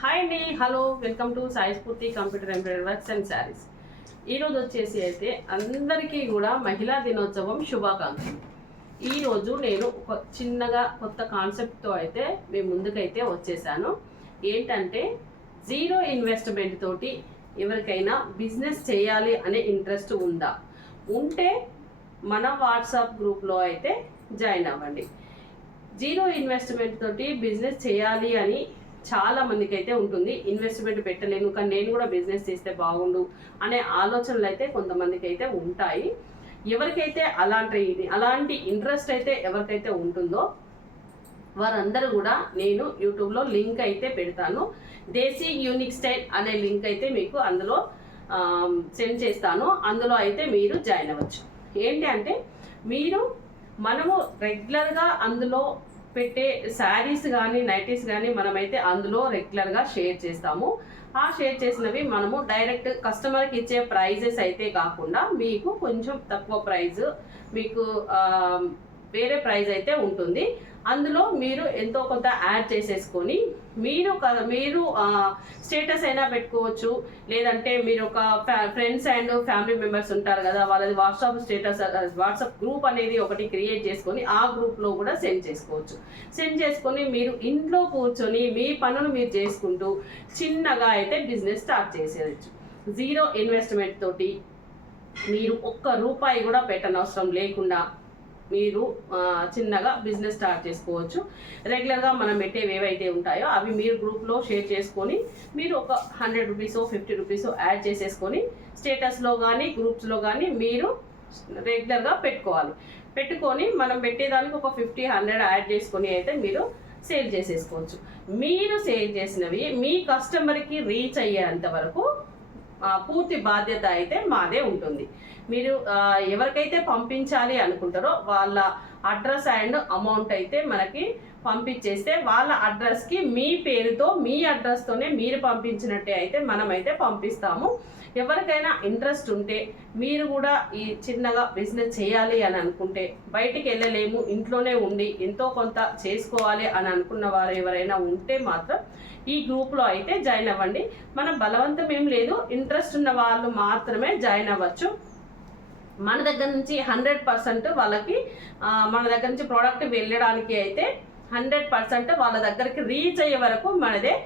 Hi అండి, hello, welcome to Sai స్ఫూర్తి computer embroidery works and saris. ఈరోజు వచ్చేసి అయితే అందరికీ కూడా మహిళా దినోత్సవం శుభాకాంక్షలు. ఈరోజు నేను ఒక చిన్నగా కొత్త కాన్సెప్ట్తో అయితే మీ ముందుకైతే వచ్చేసాను. ఏంటంటే జీరో ఇన్వెస్ట్మెంట్ తోటి ఎవరికైనా బిజినెస్ చేయాలి అనే ఇంట్రెస్ట్ ఉందా? ఉంటే మన వాట్సాప్ గ్రూప్లో అయితే జాయిన్ అవ్వండి. జీరో ఇన్వెస్ట్మెంట్ తోటి బిజినెస్ చేయాలి అని చాలా మందికి అయితే ఉంటుంది. ఇన్వెస్ట్మెంట్ పెట్టలేను కానీ నేను కూడా బిజినెస్ చేస్తే బాగుండు అనే ఆలోచనలు అయితే కొంతమందికి అయితే ఉంటాయి. ఎవరికైతే అలాంటి ఇంట్రెస్ట్ అయితే ఎవరికైతే ఉంటుందో వారందరూ కూడా నేను యూట్యూబ్లో లింక్ అయితే పెడతాను. దేశీ యూనిక్ స్టైల్ అనే లింక్ అయితే మీకు అందులో సెండ్ చేస్తాను. అందులో అయితే మీరు జాయిన్ అవ్వచ్చు. ఏంటి అంటే మనము రెగ్యులర్గా అందులో పెట్టే శారీస్ కానీ నైటీస్ కానీ మనమైతే అందులో రెగ్యులర్గా షేర్ చేస్తాము. ఆ షేర్ చేసినవి మనము డైరెక్ట్ కస్టమర్కి ఇచ్చే ప్రైజెస్ అయితే కాకుండా మీకు కొంచెం తక్కువ ప్రైజ్, మీకు వేరే ప్రైజ్ అయితే ఉంటుంది. అందులో మీరు ఎంతో కొంత యాడ్ చేసేసుకొని మీరు స్టేటస్ అయినా పెట్టుకోవచ్చు. లేదంటే మీరు ఒక ఫ్రెండ్స్ అండ్ ఫ్యామిలీ మెంబర్స్ ఉంటారు కదా, వాళ్ళది వాట్సాప్ గ్రూప్ అనేది ఒకటి క్రియేట్ చేసుకొని ఆ గ్రూప్లో కూడా సెండ్ చేసుకోవచ్చు. సెండ్ చేసుకొని మీరు ఇంట్లో కూర్చొని మీ పనులు మీరు చేసుకుంటూ చిన్నగా అయితే బిజినెస్ స్టార్ట్ చేసేయచ్చు. జీరో ఇన్వెస్ట్మెంట్ తోటి మీరు ఒక్క రూపాయి కూడా పెట్టనవసరం లేకుండా మీరు చిన్నగా బిజినెస్ స్టార్ట్ చేసుకోవచ్చు. రెగ్యులర్గా మనం పెట్టేవి ఏవైతే ఉంటాయో అవి మీరు గ్రూప్లో షేర్ చేసుకొని మీరు ఒక 100 రూపీస్ 50 రూపీస్ యాడ్ చేసేసుకొని స్టేటస్లో కానీ గ్రూప్స్లో కానీ మీరు రెగ్యులర్గా పెట్టుకొని మనం పెట్టేదానికి ఒక 50-100 యాడ్ చేసుకొని అయితే మీరు సేల్ చేసేసుకోవచ్చు. మీరు సేల్ చేసినవి మీ కస్టమర్కి రీచ్ అయ్యేంత వరకు పూర్తి బాధ్యత అయితే మాదే ఉంటుంది. మీరు ఎవరికైతే పంపించాలి అనుకుంటారో వాళ్ళ అడ్రస్ అండ్ అమౌంట్ అయితే మనకి పంపించేస్తే వాళ్ళ అడ్రస్కి మీ పేరుతో మీ అడ్రస్తోనే మీరు పంపించినట్టే అయితే మనమైతే పంపిస్తాము. ఎవరికైనా ఇంట్రెస్ట్ ఉంటే మీరు కూడా ఈ చిన్నగా బిజినెస్ చేయాలి అని అనుకుంటే, బయటికి వెళ్ళలేము ఇంట్లోనే ఉండి ఎంతో కొంత చేసుకోవాలి అని అనుకున్న వారు ఎవరైనా ఉంటే మాత్రం ఈ గ్రూప్లో అయితే జాయిన్ అవ్వండి. మన బలవంతం ఏం లేదు, ఇంట్రెస్ట్ ఉన్న వాళ్ళు మాత్రమే జాయిన్ అవ్వచ్చు. మన దగ్గర నుంచి 100% వాళ్ళకి మన దగ్గర నుంచి ప్రోడక్ట్ వెళ్ళడానికి అయితే 100% వాళ్ళ దగ్గరికి రీచ్ అయ్యే వరకు మనదే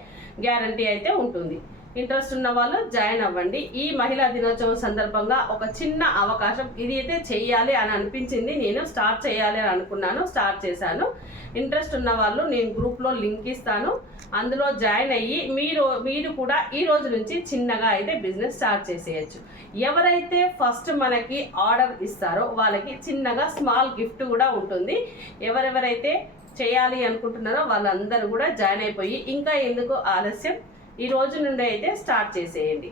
గ్యారంటీ అయితే ఉంటుంది. ఇంట్రెస్ట్ ఉన్న వాళ్ళు జాయిన్ అవ్వండి. ఈ మహిళా దినోత్సవం సందర్భంగా ఒక చిన్న అవకాశం, ఇది అయితే చెయ్యాలి అని అనిపించింది, నేను స్టార్ట్ చేయాలి అని అనుకున్నాను, స్టార్ట్ చేశాను. ఇంట్రెస్ట్ ఉన్న వాళ్ళు నేను గ్రూప్లో లింక్ ఇస్తాను, అందులో జాయిన్ అయ్యి మీరు కూడా ఈ రోజు నుంచి చిన్నగా అయితే బిజినెస్ స్టార్ట్ చేసేయచ్చు. ఎవరైతే ఫస్ట్ మనకి ఆర్డర్ ఇస్తారో వాళ్ళకి చిన్నగా స్మాల్ గిఫ్ట్ కూడా ఉంటుంది. ఎవరెవరైతే చేయాలి అనుకుంటున్నారో వాళ్ళందరూ కూడా జాయిన్ అయిపోయి ఇంకా ఎందుకు ఆలస్యం, ఈ రోజు నుండి అయితే స్టార్ట్ చేసేయండి.